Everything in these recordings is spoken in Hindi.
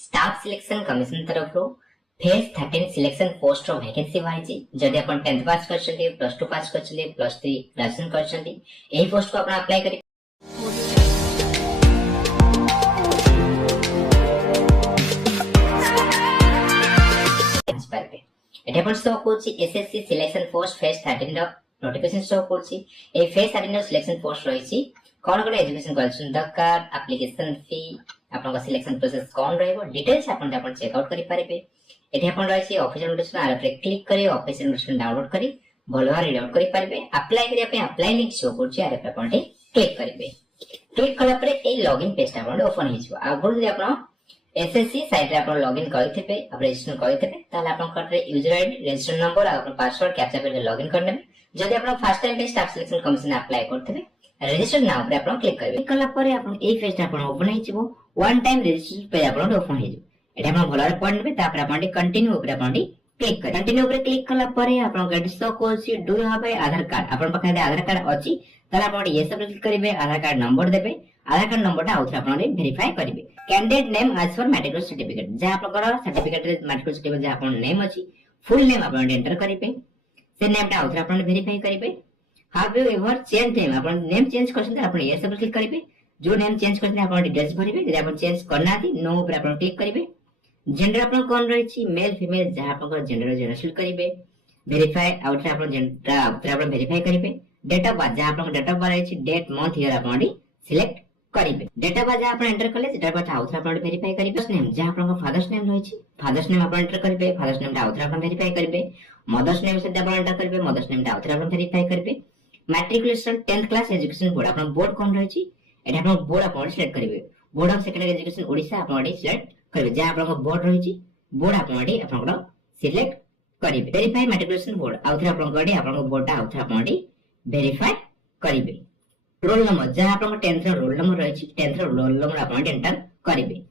स्टाफ सिलेक्शन कमिशन तरफ फेज 13 सिलेक्शन पोस्ट वैकेंसी बाहरी जदि आप 10th पास कर प्लस 2 पास कर प्लस 3 ग्रेजुएशन कर पोस्ट को आप अप्लाई करें। एटा पर शो करछि एसएससी सिलेक्शन पोस्ट फेज 13 रो नोटिफिकेशन शो करछि A phase 13 row selection post रहिछि कोन कोन एजुकेशन क्वालिफिकेशन दरकार एप्लीकेशन फी आपन सिलेक्शन प्रोसेस कोन रहबो डिटेल्स आपन चेक आउट करि पारिबे। एठी आपन रहिछि ऑफिशियल नोटिफिकेशन आर पे क्लिक करी ऑफिशियल नोटिफिकेशन डाउनलोड करी भलवा रीड आउट करि पारिबे। अप्लाई करिया पे अप्लाई लिंक शो करछि आर पे आपन क्लिक करिवे। क्लिक कला परे ए लॉगिन पेज आपन ओपन हि जिवो। आगुर जे आपन एसएससी साइट रे आपण लॉगिन करथिबे आप रजिस्ट्रेशन करथिबे ताले आपण कटरे यूजर आईडी रजिस्ट्रेशन नंबर आपण पासवर्ड कैप्चा करके लॉगिन करने जदि आपण फर्स्ट टाइम पे स्टाफ सिलेक्शन कमिशन अप्लाई करथिबे रजिस्टर नाउ पे आपण क्लिक करबे। कला परे आपण ए पेज आपण ओपन हि जिवो वन टाइम रजिस्ट्रेशन पेज आपण ओपन हि जिवो। एटा आपण भलरे पढनबे तापर आपण कंटिन्यू ऊपर आपण क्लिक कर कंटिन्यू ऊपर क्लिक कला परे आपण गाडी शो कोछि do you have Aadhaar card आपण पखा आधार कार्ड अछि ताले आपण ये सब क्लिक करिवे आधार कार्ड नंबर देबे आधार कार्ड नंबर टा आउथरा आपण वेरीफाई करिवे। Candidate name as for matric certificate जहा आपन सर्टिफिकेट रे मैट्रिक सर्टिफिकेट जहा आपन नेम अछि फुल नेम आपन एंटर करिवे से नेम टा आउथरा आपण वेरीफाई करिवे। Have you ever change name आपन नेम चेंज करछन आपन ये सब क्लिक करिवे जो नेम चेंज करछन आपन डिटेल्स भरिवे जे आपन चेंज करनाती नो ऊपर आपन क्लिक करिवे। जेंडर आपन कोन रहिछि मेल फीमेल जहा आपन जेंडर जनरल करिवे वेरीफाई आउथरा आपन जेंडर आउथरा आपन वेरीफाई करिवे। डेट ऑफ बर्थ जहा आपन डेट ऑफ बर्थ रहिछि डेट मंथ ईयर आपन सिलेक्ट करिवे। डेटा बा जहा आपण एंटर करले डेटा बा आउथरा आपण वेरीफाई करिवे। फर्स्ट नेम जहा आपण फादर्स नेम रहिछि फादर्स नेम आपण एंटर करिवे फादर्स नेम टा आउथरा आपण वेरीफाई करिवे। मदर्स नेम से आपण एंटर करिवे मदर्स नेम टा आउथरा आपण वेरीफाई करिवे। Matriculation 10th class education board आपण बोर्ड कोन रहिछि एटा आपण बोर्ड आपण सिलेक्ट करिवे। Board of secondary education Odisha आपण सिलेक्ट करिवे जहा आपण बोर्ड रहिछि बोर्ड आपण सिलेक्ट करिवे। वेरीफाई मैट्रिकुलेशन बोर्ड आउथरा आपण बोर्ड टा आउथरा आपण वेरीफाई करिवे। रोल नंबर जहां आपन 10th रोल नंबर रहिछि 10th रोल नंबर आपन एंटर करिवे।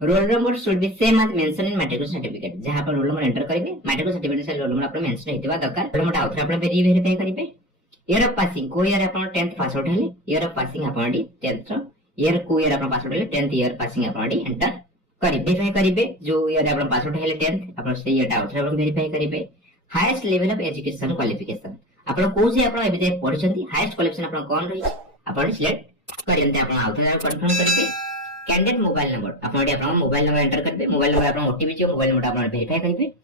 Roll number should be same as mention in matric certificate जहां आपन रोल नंबर एंटर करिवे मैट्रिक सर्टिफिकेट से रोल नंबर आपन मेंशन हेतिबा दरकार रोल नंबर आउथरा आपन वेरीफाई करिवे। ईयर ऑफ पासिंग को ईयर आपन 10th पास आउट हेले ईयर ऑफ पासिंग आपन 10th ईयर को ईयर आपन पास आउट हेले 10th ईयर पासिंग आपन एंटर करिवे वेरीफाई करिवे जो ईयर आपन पास आउट हेले 10th आपन से ईयर आउथरा आपन वेरीफाई करिवे। Highest level of education qualification आपन को जे आपन एबे जे पढिसंती हाईएस्ट क्वालिफिकेशन आपन कोन रहिछि आपण सिलेक्ट करयन्ते आपण आउथरा कंफर्म करबे। कैंडिडेट मोबाइल नंबर आपण मोबाइल नंबर एंटर करबे मोबाइल नंबर आपण ओटीपी जो मोबाइल नंबर आपण वेरीफाई करबे।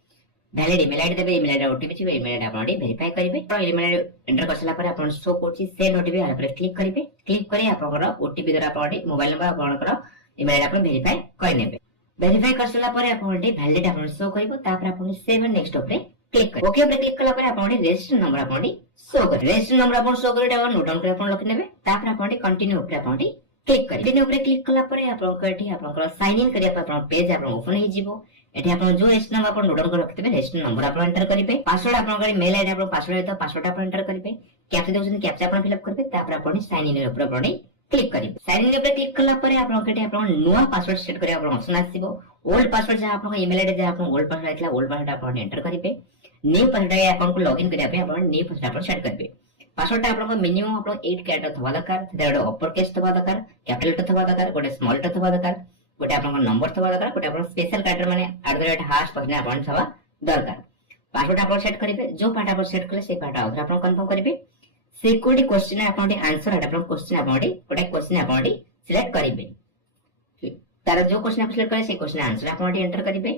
वैलिड ईमेल आईडी देबे ईमेल आईडी ओटीपी जो ईमेल आईडी आपण वेरीफाई करबे। तो ईमेल आईडी एंटर करसला पर आपण शो करछि सेंड ओटीपी आर पर क्लिक करबे। क्लिक करे आपण ओटीपी द्वारा आपण मोबाइल नंबर आपण ईमेल आईडी आपण वेरीफाई करनेबे। वेरीफाई करसला पर आपण वैलिड आपण शो करबो तापर आपण सेव नेक्स्ट ऊपर क्लिक कर ओके ऊपर क्लिक कला पर आपण रजिस्टर नंबर आपण शो कर रजिस्टर नंबर आपण शो करे आपण नोट डाउन कर आपण लिख नेबे तापर आपण कंटिन्यू ऊपर आपण क्लिक कर कंटिन्यू ऊपर क्लिक कला पर आपण कठी आपण साइन इन करिया पर आपण पेज आपण ओपन हि जिवो। एठी आपण जो रजिस्टर नंबर आपण नोट डाउन कर रखितबे रजिस्टर नंबर आपण एंटर करिवे। पासवर्ड आपण मेल आईडी आपण पासवर्ड तो पासवर्ड आपण एंटर करिवे। कैप्चा देउछन कैप्चा आपण फिल अप करबे तापर आपण साइन इन ऊपर आपण क्लिक करिवे। साइन इन ऊपर क्लिक कला पर आपण कठी आपण नुवा पासवर्ड सेट करिया आपण ऑप्शन आसीबो। ओल्ड पासवर्ड जे आपण ईमेल आईडी जे आपण ओल्ड पासवर्ड आइतला ओल्ड पासवर्ड आपण एंटर करिवे। न्यू पासवर्ड अकाउंट को लॉगिन करिया पे आपण न्यू पासवर्ड आपण सेट करबे। पासवर्ड आपण मिनिमम आपण 8 कैरेक्टर थवा दरकार तेडो अपर केस थवा दरकार कैपिटल लेटर थवा दरकार गोटे स्मॉल लेटर थवा दरकार गोटे आपण नंबर थवा दरकार गोटे आपण स्पेशल कैरेक्टर माने @ पछने आपण थवा दरकार। पासवर्ड आपण सेट करिवे जो पार्ट आपण सेट करले से पार्ट आउथर आपण कंफर्म करिवे। सिक्योरिटी क्वेश्चन आपण आंसर आपण क्वेश्चन आपण गोटे क्वेश्चन आपण सिलेक्ट करिवे। तार जो क्वेश्चन आपण सिलेक्ट करे से क्वेश्चन आंसर आपण एंटर करिवे।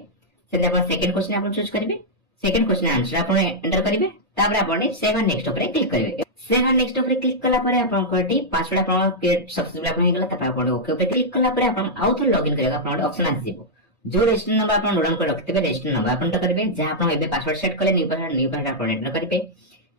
से आपण सेकंड क्वेश्चन आपण चूज करिवे सेकंड क्वेश्चन आंसर आपण एंटर करिवे तापर आपण सेव नेक्स्ट ऊपर क्लिक करिवे। सेव नेक्स्ट ऊपर क्लिक कला पर आपण कोटी पासवर्ड आपण क्रिएट सक्सेसफुल आपण हेगला तापर आपण ओके ऊपर क्लिक कला पर आपण आउथर लॉगिन करेगा आपण ऑप्शन आसी जिवो। जो रजिस्टर नंबर आपण नोट डाउन कर रखितबे रजिस्टर नंबर आपण एंटर करिवे जहां आपण एबे पासवर्ड सेट करले न्यू पासवर्ड आपण एंटर करिवे।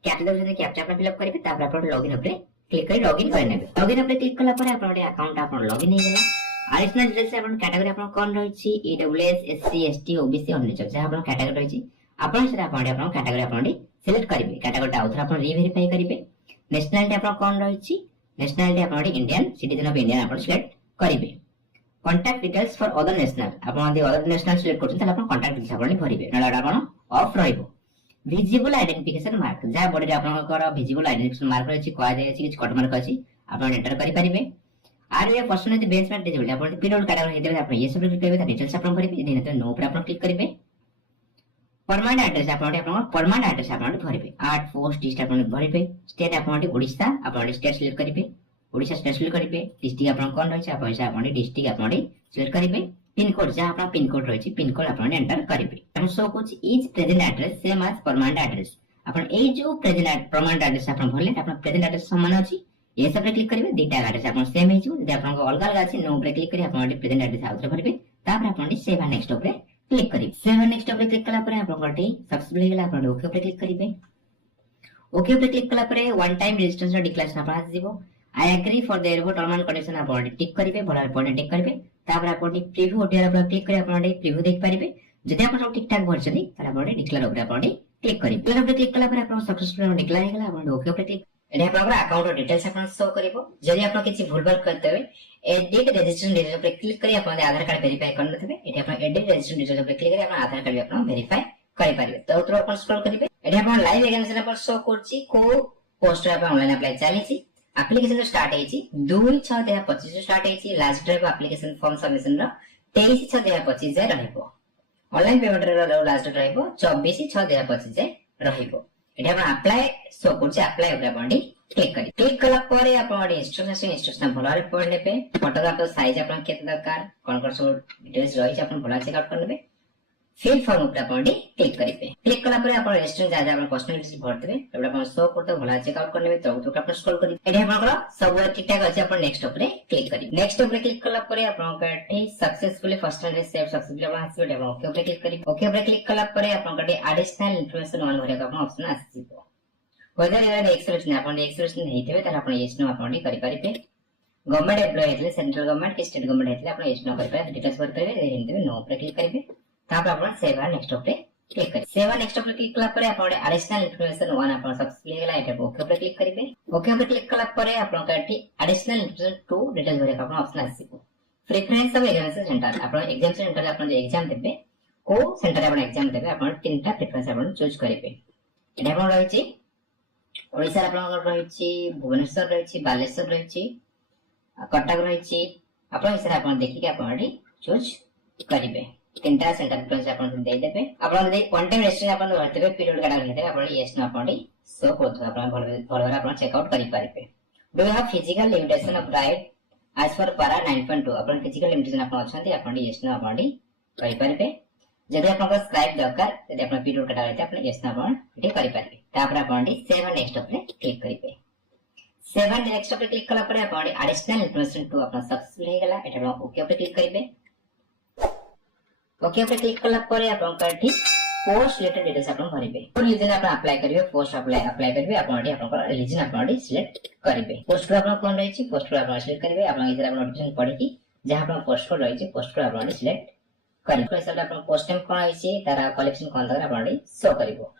कैप्चा देउछन कैप्चा आपण फिल अप करिवे तापर आपण लॉगिन ऊपर क्लिक करी लॉगिन करनेबे। लॉगिन ऊपर क्लिक कला पर आपण अकाउंट आपण लॉगिन हेगला। एडिशनल डिटेल्स आपण कैटेगरी आपण कोन रहिछि EWS SC ST OBC unreserved जहां आपण कैटेगरी रहिछि आपण से आपण कैटेगरी आपण सिलेक्ट करिवे। कैटेगरी आउथर आपण रीवेरीफाई करिवे। नेशनलिटी आपण कोन रहिछि नेशनलिटी आपण इंडियन सिटीजन ऑफ इंडिया आपण सिलेक्ट करिवे। Contact details for other national आपण दे अदर नेशनल सिलेक्ट करछन तले आपण कांटेक्ट डिटेल्स आपण भरिवे नला आपण ऑफ रहइबो। विजिबल आइडेंटिफिकेशन मार्क जा बॉडी आपनकर विजिबल आइडेंटिफिकेशन मार्क रहिछि कोआ जाय छि किछ कट मार्क अछि आपण एंटर करि परिबे। आर ये पर्सनल बेंचमार्क डिसेबल आपण पीरियड कैटेगरी हेतु आपण ये सब क्लिक करबे ता डिटेल्स आपण भरबे देन तो नो पर आपण क्लिक करबे परमानेंट एड्रेस आपण परमानेंट एड्रेस आपण भरबे आर्ट पोस्ट डिस्ट्रिक्ट आपण भरबे स्टेट आपण ओडिशा आपण स्टेट सिलेक्ट करबे ओडिशा स्टेट सिलेक्ट करबे डिस्ट्रिक्ट आपण कोन रहै छै आपण डिस्ट्रिक्ट आपण सिलेक्ट करबे पिन कोड जहां आपण पिन कोड रहै छै पिन कोड आपण एंटर करबे हम शो कुछ is present address same as permanent address आपण ए जो प्रेजेंट परमानेंट एड्रेस आपण भरले आपण प्रेजेंट एड्रेस समान अछि ये सब क्लिक करिवे दुटा एड्रेस आपण सेम हे छु यदि आपण अलग अलग अछि नो पर क्लिक करी आपण प्रेजेंट एड्रेस आउटर भरबे तापर आपण सेव एंड नेक्स्ट पे क्लिक करी सेव एंड नेक्स्ट पे क्लिक कला पर आपण सक्सेसफुल हे गेला आपण ओके पे क्लिक करिवे ओके पे क्लिक कला पर वन टाइम रजिस्ट्रेशन डिक्लेरेशन आपण आसीबो I agree for the above term and condition आपण टिक करिवे भला पॉइंट टिक करिवे तापर आपण प्रीव्यू ओटीआर पर क्लिक करी आपण प्रीव्यू देख पारिबे जदि आपण सब ठीक ठाक भरछनी त आपण डिक्लेयर ओपर आपण क्लिक करी डिक्लेयर पे क्लिक कला पर आपण सक्सेसफुल डिक्लेयर हे गेला आपण ओके पे क्लिक एडे आपण अकाउंट डिटेल्स आपण शो करिवो जदि आपण किछि भूलभाल करते हुए एडिट रजिस्ट्रेशन डिटेल्स पे क्लिक करी आपण आधार कार्ड वेरीफाई करन थबे एडे आपण एडिट रजिस्ट्रेशन डिटेल्स पे क्लिक करी आपण आधार कार्ड आपण वेरीफाई करि पारिबे तो उतर आपण स्क्रॉल करिवे एडे आपण लाइव एग्जामिनेशन पर शो करछि को पोस्ट आपण ऑनलाइन अप्लाई चालिछि एप्लीकेशन स्टार्ट हेछि 2/6/2025 स्टार्ट हेछि last date application form submission रो 23/6/2025 जाय रहइबो ऑनलाइन पेमेंट रो लास्ट ड्राइव 24/6/2025 जाय रहइबो एटा आपण अप्लाई सो करछि अप्लाई ओकरा बंडी क्लिक करी क्लिक कला परे आपण इंस्ट्रक्शन भलारे पढ लेबे फोटोग्राफ साइज आपण केते दरकार कोन सो डिटेल्स रहि छै आपण भला चेक आउट कर लेबे फिल फॉर्म ऊपर आपण क्लिक करिवे क्लिक कला परे आपण रजिस्टर जा आपण पर्सनल डिटेल्स भरतबे तबे आपण शो करते भला चेक आउट कर लेबे तो आपण स्क्रॉल करी एटा आपण सब ठीक ठाक अछि आपण नेक्स्ट ऊपर क्लिक करी नेक्स्ट ऊपर क्लिक कला परे आपण कठी successfully first and save successfully आपण आसीबे डेमो ओके ऊपर क्लिक करी ओके ऊपर क्लिक कला परे आपण कठी एडिशनल इन्फॉर्मेशन ऑन भरे आपण ऑप्शन आसीबो whether you are एक्सप्रेशन आपण एक्सप्रेशन हेतिबे त आपण यस नो आपण करि परिबे गवर्नमेंट एम्प्लॉय हेतले सेंट्रल गवर्नमेंट के स्टेट गवर्नमेंट हेतले आपण यस नो करि परिबे डिटेल्स भर परिबे हेतिबे नो पर क्लिक करिबे तापर आपण सेव एंड नेक्स्ट पे क्लिक करी सेव एंड नेक्स्ट पे क्लिक कला परे आपण एडिशनल इन्फॉर्मेशन वन आपण सक्सेसफुली गेला एटा ओके पे क्लिक करिबे ओके पे क्लिक कला परे आपण कठी एडिशनल इन्फॉर्मेशन 2 डिटेल्स भरे आपण ऑप्शन आसीबो प्रेफरेंस ऑफ एग्जामिनेशन सेंटर आपण एग्जामिनेशन सेंटर आपण जे एग्जाम देबे को सेंटर आपण एग्जाम देबे आपण तीनटा प्रेफरेंस आपण चूज करिबे एटा आपण रहिछि ओडिसा आपण रहिछि भुवनेश्वर रहिछि बालेश्वर रहिछि कटक रहिछि आपण इसे आपण देखि के आपण चूज करिवे तीनटा सेंटर प्रेफरेंस आपण दे देबे आपण दे वन टाइम रजिस्ट्रेशन आपण भरतबे पीरियड कैटेगरी हेतबे आपण यस नो आपण सो करथो आपण भलर आपण चेक आउट करि पारिबे do you have physical limitation of right age पर पारा 9.2 आपण फिजिकल लिमिटेशन आपण अछंती आपण यस नो आपण करि पारिबे जदि आपण स्क्राइब दरकार जदि आपण पीरियड कैटेगरी आपण यस नो आपण एटी करि पारिबे तापर आपण सेव एंड नेक्स्ट पे क्लिक करिवे सेव एंड नेक्स्ट पे क्लिक कला परे आपण एडिशनल इन्फॉर्मेशन 2 आपण सक्सेसफुल हे गेला एटा ओके पे क्लिक करिवे ओके पे क्लिक कला परे आपण कठी पोस्ट लेटर डिटेल्स आपण भरिबे कोन रीजन आपण अप्लाई करिवे पोस्ट अप्लाई करिवे आपण आपण रीजन आपण सिलेक्ट करिवे पोस्ट पर आपण कोन रहिछि पोस्ट पर आपण सिलेक्ट करिवे आपण इधर आपण नोटिफिकेशन पढि कि जहां आपण पोस्ट पर रहिछि पोस्ट पर आपण सिलेक्ट करिवे सर आपण पोस्ट टाइम कोन आइछि तारा कलेक्शन कोन दर आपण शो करिवो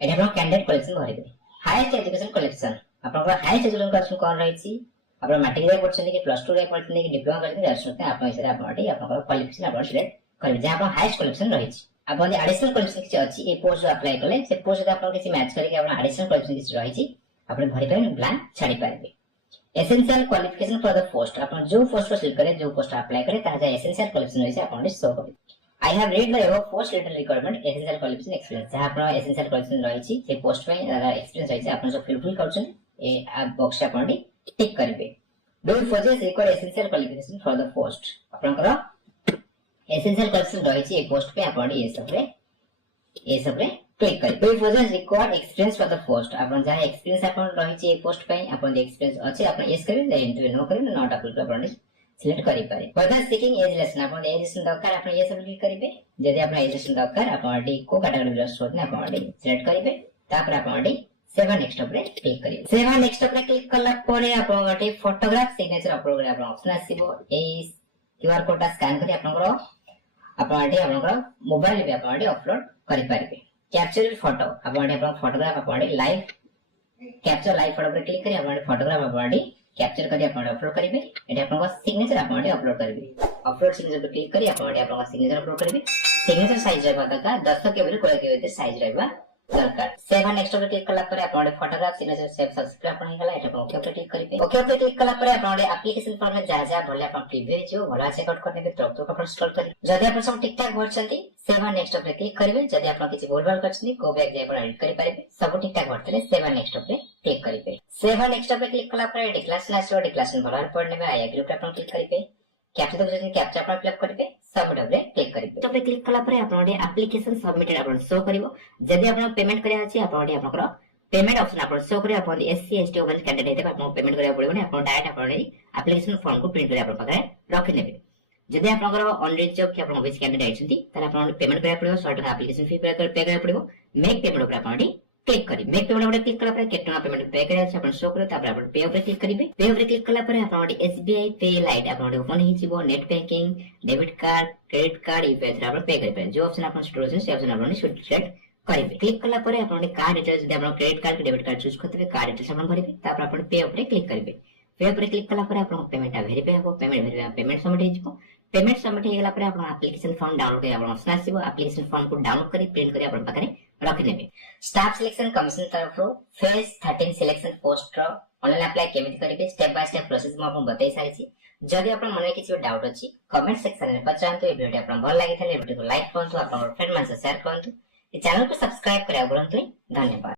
एटा आपण कैंडिडेट कलेक्शन भरिबे हाईएस्ट एजुकेशन कलेक्शन आपण हाईएस्ट एजुकेशन कलेक्शन कोन रहिछि आपण मैट्रिक रे पढछन कि प्लस 2 रे पढछन कि डिप्लोमा करछन जासते आपण इसे आपण क्वालिफिकेशन आपण सिलेक्ट करिवे जहां आपण हाईएस्ट कलेक्शन रहिछि आपण एडिशनल कलेक्शन किछ अछि ए पोस्ट अप्लाई कले से पोस्ट आपण किछ मैच करके आपण एडिशनल कलेक्शन किछ रहिछि आपण भरि पाए ब्लैंक छाडी पाइबे essential qualification for the post आपण जो पोस्ट पर सिलेक्ट करे जो पोस्ट अप्लाई करे ताजा एसेंशियल क्वालिफिकेशन रहिछि आपण शो करिवे I have read the above post letter requirement essential qualification experience जहां आपण एसेंशियल क्वालिफिकेशन रहिछि से पोस्ट पे एक्सपीरियंस रहिछि आपण जो फुलफिल करछन ए बॉक्स आपण टिक करिवे do you possess require essential qualification for the post आपनकर एसेंशियल क्वालिफिकेशन रहिछि ए पोस्ट पे आपण ए सब रे क्लिक करी do you possess require experience for the post आपण जहां एक्सपीरियंस आपण रहिछि ए पोस्ट पे आपण एक्सपीरियंस अछि आपण यस करिवे देन इंटरव्यू नो करिवे नॉट अप्लाई आपण सिलेक्ट करि पारे whether seeking age relation आपण एज रिलेशन दरकार आपण ये सब क्लिक करिवे जदि आपण एज रिलेशन दरकार आपण डी को कैटेगरी बिलोंग करने आपण सिलेक्ट करिवे तापर आपण सेव नेक्स्ट पे क्लिक करिवे सेव नेक्स्ट पे क्लिक करला परे आपण गटे फोटोग्राफ सिग्नेचर अपलोड करे आपण ऑप्शन आसीबो ए क्यूआर कोड स्कैन करी आपण मोबाइल पे आपण अपलोड करि पारिबे कैप्चर फोटो आपण फोटोग्राफ आपण लाइव कैप्चर लाइव फोटो पे क्लिक करी आपण फोटोग्राफ आपण कैप्चर करी आपण अपलोड करिवे एटा आपण सिग्नेचर आपण अपलोड करिवे अपलोड सिग्नेचर पे क्लिक करी आपण आपण सिग्नेचर अपलोड करिवे सिग्नेचर साइज रहबा तक 10 के बरे 20 के साइज रहबा दरकार सेव एंड नेक्स्ट पे क्लिक कला पर आपण फोटोग्राफ सिग्नेचर सेव सब्सक्राइब आपण गला एटा ओके पे क्लिक करिवे ओके पे क्लिक कला पर आपण एप्लीकेशन फॉर्म में जा भले आपण प्रीव्यू जो भला चेकआउट करने के तुरंत आपण इंस्टॉल करी जदि आपण सब ठीक ठाक भरछंती सेव एंड नेक्स्ट पे क्लिक करिवे जदि आपण किछि भूलभाल करछनी गो बैक जे आपण एडिट करि पारिबे सब ठीक ठाक भरतले सेव एंड नेक्स्ट पे क्लिक करिवे सेव एंड नेक्स्ट पे क्लिक कला पर डिक्लेरेशन आसो डिक्लेरेशन भलार पड़ने में आई एग्री पे आपण क्लिक करिवे कैप्चा तो जैसे कैप्चा आपण फिल अप करिवे सबमिट पे क्लिक करिवे तो पे क्लिक कला पर आपण एप्लीकेशन सबमिटेड आपण शो करिवो जदि आपण पेमेंट करिया अछि आपण आपनकर पेमेंट ऑप्शन आपण शो करिया आपण एससी एसटी ओपन कैंडिडेट है आपण पेमेंट करिया पड़िबो नै आपण डायरेक्ट आपण एप्लीकेशन फॉर्म को प्रिंट करिया आपण पाखरे रखि नेबे जदि आपनकर ऑनलाइन जॉब कि आपण बेस कैंडिडेट छथि ताले आपण पेमेंट करिया पड़िबो 100 टका एप्लीकेशन फी पे करिया पड़िबो मेक पेमेंट पर आपण क्लिक करी मेक पेमेंट पर क्लिक कला पर केतना पेमेंट पे करिया छै आपण शो करे तापर आपण पे पर क्लिक करिवे पे पर क्लिक कला पर आपण एसबीआई पे लाइट आपण ओपन हि छिबो net banking debit card credit card UPI through आपण पे करिवे जो ऑप्शन आपण स्टोर छै से ऑप्शन आपण सिलेक्ट करिवे क्लिक कला पर आपण कार्ड डिटेल्स जदि आपण क्रेडिट कार्ड के डेबिट कार्ड चूज करथिबे कार्ड डिटेल्स आपण भरिवे तापर आपण पे पर क्लिक करिवे पे पर क्लिक कला पर आपण पेमेंट वेरीफाई हो पेमेंट सबमिट हि छिबो पेमेंट सबमिट हे गला पर आपण एप्लीकेशन फॉर्म डाउनलोड करी आपण ऑप्शन आसीबो एप्लीकेशन फॉर्म को डाउनलोड करी प्रिंट करी आपण पाखरे रखि नेबे स्टाफ सिलेक्शन कमीशन तरफ फेज 13 सिलेक्शन पोस्ट रो ऑनलाइन अप्लाई केमिति करिवे स्टेप बाय स्टेप प्रोसेस म आपण बताई सारी छी जदि आपण मन किछि डाउट अछि कमेंट सेक्शन में पचांतो ए वीडियो आपण भल लागि थाले वीडियो को लाइक करंतु आपण फ्रेंड मान से शेयर करंतु ए चैनल को सब्सक्राइब करिया बोलंतु धन्यवाद।